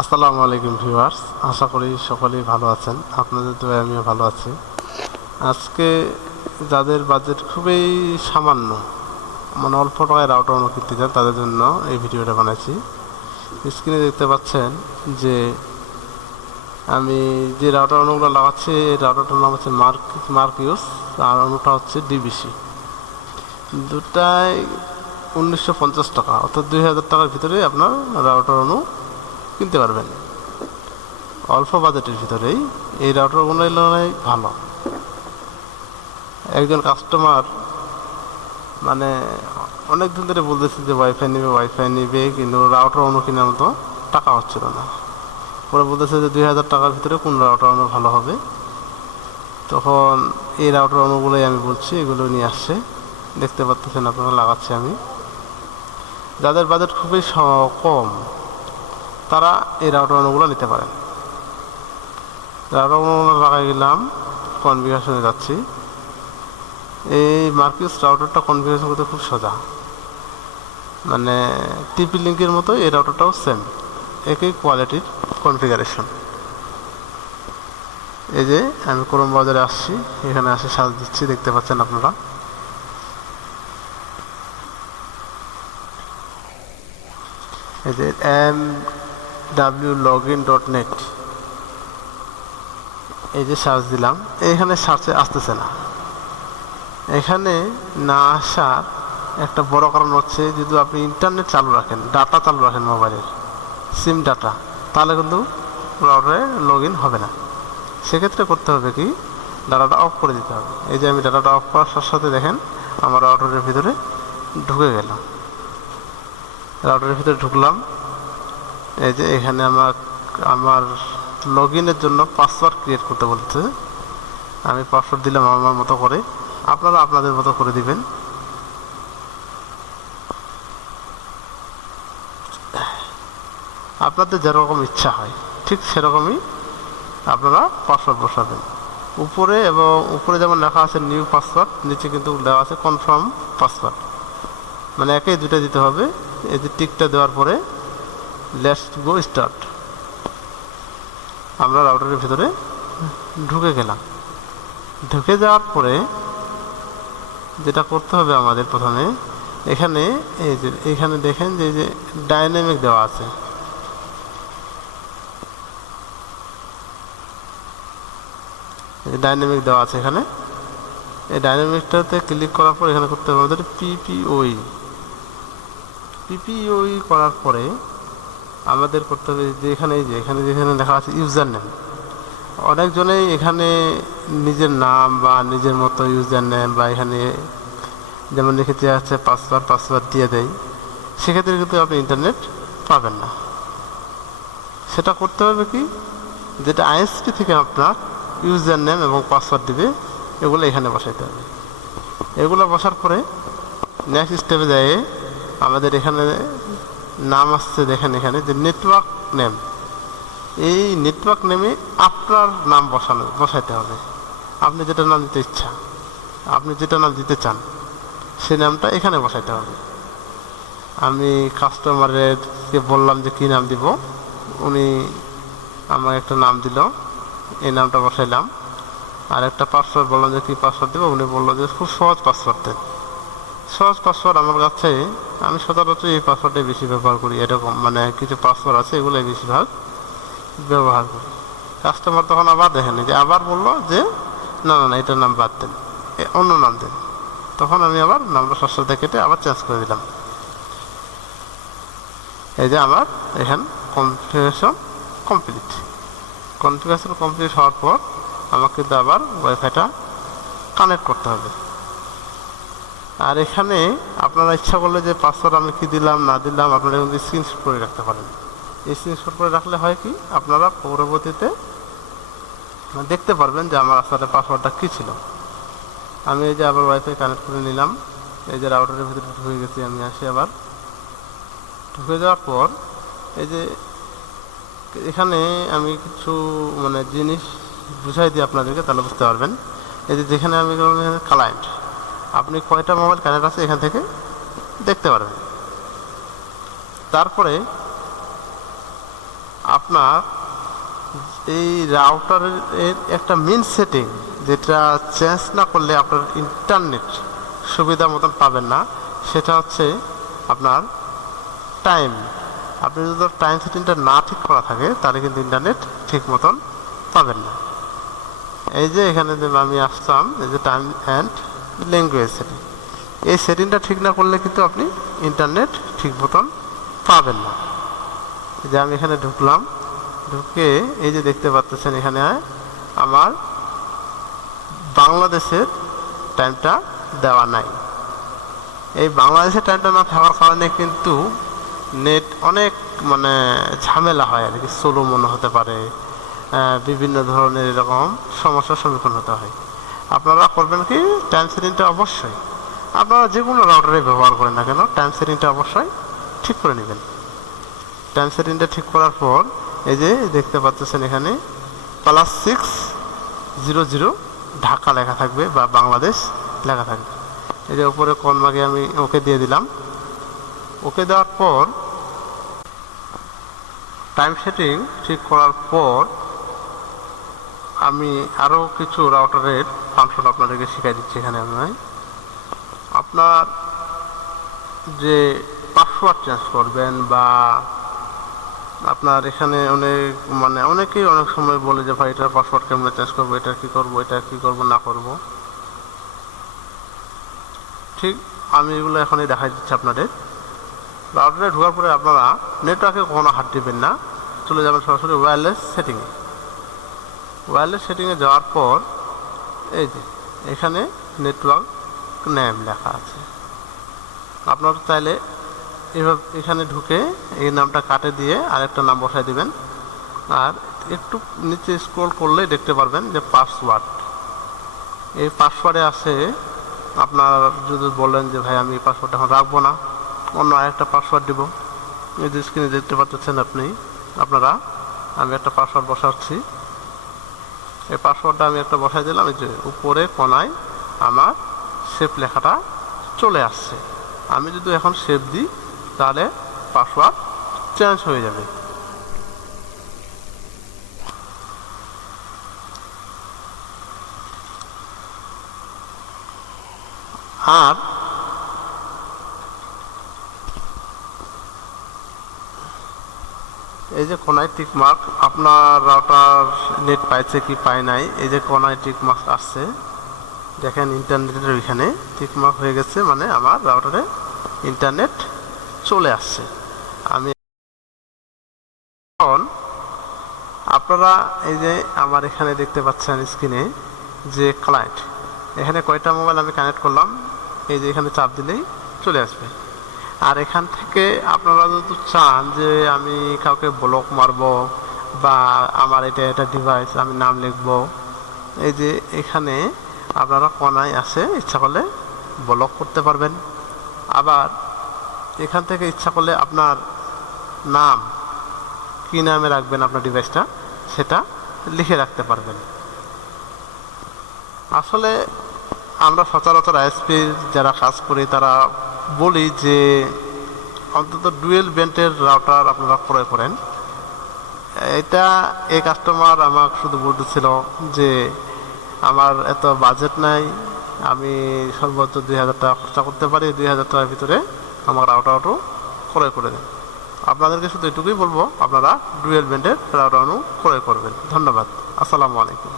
আসসালামু আলাইকুম ভিউয়ার্স, আশা করি সকলেই ভালো আছেন। আপনাদের দোয়ায় আমিও ভালো আছি। আজকে যাদের বাজেট খুবই সামান্য, মানে অল্প টাকায় রাউটার অন্য কিনতে চান, তাদের জন্য এই ভিডিওটা বানাইছি। স্ক্রিনে দেখতে পাচ্ছেন যে আমি যে রাউটার অন্যগুলো লাগাচ্ছি, এই রাউটারটার নাম হচ্ছে মার্কিউস, আর অন্যটা হচ্ছে ডিবিসি। দুটাই 1950 টাকা, অর্থাৎ 2000 টাকার ভিতরে আপনার রাউটার অণু কিনতে পারবেন। অল্প বাজেটের ভিতরেই এই রাউটারগুলো ভালো। একজন কাস্টমার মানে অনেক দিন ধরে বলতেছে যে ওয়াইফাই নেবে, কিন্তু রাউটার অন্য কেনার মতো টাকা হচ্ছিল না। পরে বলতেছে যে 2000 টাকার ভিতরে কোন রাউটার অন্য ভালো হবে। তখন এই রাউটার অন্যগুলোই আমি বলছি, এগুলো নিয়ে আসছে, দেখতে পাচ্ছেন আপনারা, লাগাচ্ছি আমি। যাদের বাজেট খুবই কম, তারা এই রাউটার অন্যগুলো নিতে পারেন। রাউটার অন্যগুলো লাগাই গেলাম, কনফিগারেশনে যাচ্ছি। এই মার্কিউস রাউটারটা কনফিগারেশন করতে খুব সোজা, মানে টিপি লিঙ্কের মতো এই রাউটারটাও সেম, একই কোয়ালিটির কনফিগারেশন। এই যে আমি ক্রোম ব্রাউজারে আসছি, এখানে আসে সার্চ দিচ্ছি, দেখতে পাচ্ছেন আপনারা। এই যে mwlogin.net, এই যে সার্চ দিলাম, এইখানে সার্চে আসতেছে না। এখানে না আসার একটা বড় কারণ হচ্ছে, যদি আপনি ইন্টারনেট চালু রাখেন, ডাটা চালু রাখেন মোবাইলের, সিম ডাটা, তাহলে কিন্তু রাউটারে লগ ইন হবে না। সেক্ষেত্রে করতে হবে কি, ডাটাটা অফ করে দিতে হবে। এই যে আমি ডাটাটা অফ করার সাথে সাথে দেখেন আমার রাউটারের ভিতরে ঢুকে গেলাম। রাউটারের ভিতরে ঢুকলাম। এই যে এখানে আমার লগ ইনের জন্য পাসওয়ার্ড ক্রিয়েট করতে বলছে। আমি পাসওয়ার্ড দিলাম আমার মতো করে, আপনারা আপনাদের মতো করে দিবেন। আপনাদের যেরকম ইচ্ছা হয় ঠিক সেরকমই আপনারা পাসওয়ার্ড বসাবেন। উপরে যেমন লেখা আছে নিউ পাসওয়ার্ড, নিচে কিন্তু লেখা আছে কনফার্ম পাসওয়ার্ড, মানে একই দুটো দিতে হবে। এই যে টিকটা দেওয়ার পরে লেটস গো স্টার্ট, আমরা রাউটারের ভিতরে ঢুকে গেলাম। ঢুকে যাওয়ার পরে যেটা করতে হবে আমাদের, প্রথমে এখানে দেখেন যে এই যে ডাইনামিক দেওয়া আছে, এখানে এই ডাইনামিকটাতে ক্লিক করার পর এখানে করতে হবে আমাদের পিপিওই করার পরে আমাদের করতে হবে যে এখানে যেখানে লেখা আছে ইউজার নেম। অনেকজনেই এখানে নিজের নাম বা নিজের মতো ইউজার নেম, বা এখানে যেমন লিখেতে আছে পাসওয়ার্ড দিয়ে দেয়। সেক্ষেত্রে কিন্তু আপনি ইন্টারনেট পাবেন না। সেটা করতে হবে কি, যেটা আইএসপি থেকে আপনার ইউজার নেম এবং পাসওয়ার্ড দিবে, এগুলো এখানে বসাইতে হবে। এগুলো বসার পরে নেক্সট স্টেপে যায় আমাদের এখানে নাম আসছে, দেখেন এখানে যে নেটওয়ার্ক নেম। এই নেটওয়ার্ক নেমে আপনার নাম বসাইতে হবে। আপনি যেটা নাম দিতে ইচ্ছা, আপনি যেটা নাম দিতে চান, সেই নামটা এখানে বসাইতে হবে। আমি কাস্টমারকে বললাম যে কী নাম দিব, উনি আমার একটা নাম দিল, এই নামটা বসাইলাম। আর একটা পাসওয়ার্ড বললাম যে কী পাসওয়ার্ড দেবো, উনি বললো যে খুব সহজ পাসওয়ার্ড দেন। সহজ পাসওয়ার্ড আমার কাছে, আমি সচরাচর এই পাসওয়ার্ডটাই বেশি ব্যবহার করি। এরকম মানে কিছু পাসওয়ার্ড আছে, এগুলোই বেশিরভাগ ব্যবহার করি। কাস্টমার তখন আবার দেখেন যে আবার বললো যে না, এটার নাম বাদ দেন, অন্য নাম দেন। তখন আমি আবার নামটা সাথে কেটে আবার চেঞ্জ করে দিলাম। এই যে আমার এখানে কনফিগারেশন কমপ্লিট হওয়ার পর আমাকে কিন্তু আবার ওয়াইফাইটা কানেক্ট করতে হবে। আর এখানে আপনারা ইচ্ছা করলে যে পাসওয়ার্ড আমি কি দিলাম না দিলাম, আপনারা কিন্তু স্ক্রিনশট করে রাখতে পারেন। এই স্ক্রিনশট করে রাখলে হয় কি, আপনারা পরবর্তীতে দেখতে পারবেন যে আমার আসলে পাসওয়ার্ডটা কী ছিল। আমি এই যে আবার ওয়াইফাই কানেক্ট করে নিলাম। এই যে রাউটারের ভিতরে ঢুকে গেছি, আমি আসি আবার। ঢুকে যাওয়ার পর এই যে এখানে আমি কিছু মানে জিনিস বুঝাই দিই আপনাদেরকে, তাহলে বুঝতে পারবেন। এই যে যেখানে আমি ক্লায়েন্ট, আপনি কয়টা মোবাইল কানেক্ট আছে এখান থেকে দেখতে পারবেন। তারপরে আপনার এই রাউটারের একটা মেন সেটিং যেটা চেঞ্জ না করলে আপনার ইন্টারনেট সুবিধা মতন পাবেন না, সেটা হচ্ছে আপনার টাইম। আপনি যদি টাইম সেটিংটা না ঠিক করা থাকে তাহলে কিন্তু ইন্টারনেট ঠিক মতন পাবেন না। এই যে এখানে যে আমি আসতাম, এই যে টাইম অ্যান্ড ল্যাঙ্গুয়েজ সেটিং, এই সেটিংটা ঠিক না করলে কিন্তু আপনি ইন্টারনেট ঠিক মতন পাবেন না। যে আমি এখানে ঢুকলাম, ঢুকে এই যে দেখতে পাচ্ছেন এখানে আমার বাংলাদেশের টাইমটা দেওয়া নাই। এই বাংলাদেশের টাইমটা না থাকার কারণে কিন্তু নেট অনেক মানে ঝামেলা হয় আর কি, স্লো মনে হতে পারে, বিভিন্ন ধরনের এরকম সমস্যার সম্মুখীন হতে হয়। আপনারা করবেন কি, টাইম সেটিংটা অবশ্যই আপনারা যে কোনো রাউটারে ব্যবহার করেন না কেন, টাইম সেটিংটা অবশ্যই ঠিক করে নেবেন। টাইম সেটিংটা ঠিক করার পর এই যে দেখতে পাচ্ছেন এখানে +600 ঢাকা লেখা থাকবে বা বাংলাদেশ লেখা থাকবে। এই যে উপরে কর্মাকে আমি ওকে দিয়ে দিলাম। ওকে দেওয়ার পর টাইম সেটিং ঠিক করার পর আমি আরও কিছু রাউটারের ফাংশন আপনাদেরকে শিখিয়ে দিচ্ছি। এখানে আমি আপনার যে পাসওয়ার্ড চেঞ্জ করবেন বা আপনার এখানে অনেকেই অনেক সময় বলে যে ভাই এটার পাসওয়ার্ড কেমন চেঞ্জ করবো, এটা কি করব না করব। ঠিক আমি এগুলো এখনই দেখাই দিচ্ছি আপনাদের। রাউটারে ঢোকার পরে আপনারা নেটওয়ার্কে কখনো হাত দিবেন না, চলে যাবেন সরাসরি ওয়্যারলেস সেটিংয়ে। ওয়্যারলেস সেটিংয়ে যাওয়ার পর এই যে এখানে নেটওয়ার্ক নেম লেখা আছে। আপনারা চাইলে এভাবে এখানে ঢুকে এই নামটা কাটে দিয়ে আরেকটা নাম বসাই দিবেন, আর একটু নিচে স্ক্রল করলেই দেখতে পারবেন যে পাসওয়ার্ড। এই পাসওয়ার্ডে আছে আপনার যদি বলেন যে ভাই আমি এই পাসওয়ার্ডটা এখন রাখবো না, অন্য আরেকটা পাসওয়ার্ড দিব। এই যে স্ক্রিনে দেখতে পাচ্ছেন আপনারা আমি একটা পাসওয়ার্ড বসাচ্ছি। এই পাসওয়ার্ডটা আমি একটা বসাই দিলাম। এই যে উপরে কোনায় আমার সেভ লেখাটা চলে আসছে। আমি যদি এখন সেভ দিই তাহলে পাসওয়ার্ড চেঞ্জ হয়ে যাবে। আর এই যে কোনায় টিক মার্ক, আপনার রাউটার নেট পাইছে কি পায় নাই, এই যে কোনায় টিক মার্ক আসছে দেখেন, ইন্টারনেটের ওইখানে টিক মার্ক হয়ে গেছে, মানে আমার রাউটারে ইন্টারনেট চলে আসছে। আমি এখন আপনারা এই যে আমার এখানে দেখতে পাচ্ছেন স্ক্রিনে যে ক্লায়েন্ট, এখানে কয়টা মোবাইল আমি কানেক্ট করলাম, এই যে এখানে চাপ দিলেই চলে আসবে। আর এখান থেকে আপনারা যদি চান যে আমি কাউকে ব্লক মারবো বা আমার এটা ডিভাইস আমি নাম লিখব, এই যে এখানে আপনারা কোনায় আসে ইচ্ছা করলে ব্লক করতে পারবেন। আবার এখান থেকে ইচ্ছা করলে আপনার নাম কি নামে রাখবেন আপনার ডিভাইসটা সেটা লিখে রাখতে পারবেন। আসলে আমরা সচরাচর আইএসপি যারা কাজ করি তারা বলি যে অন্তত ডুয়েল ব্যান্ডের রাউটার আপনারা ক্রয় করেন। এটা এই কাস্টমার আমাকে শুধু বলতেছিল যে আমার এত বাজেট নাই, আমি সর্বোচ্চ 2000 টাকা খরচা করতে পারি, 2000 টাকার ভিতরে আমার রাউটারও ক্রয় করে দেন। আপনাদেরকে শুধু এটুকুই বলবো, আপনারা ডুয়েল ব্যান্ডের রাউটার ক্রয় করবেন। ধন্যবাদ। আসসালামু আলাইকুম।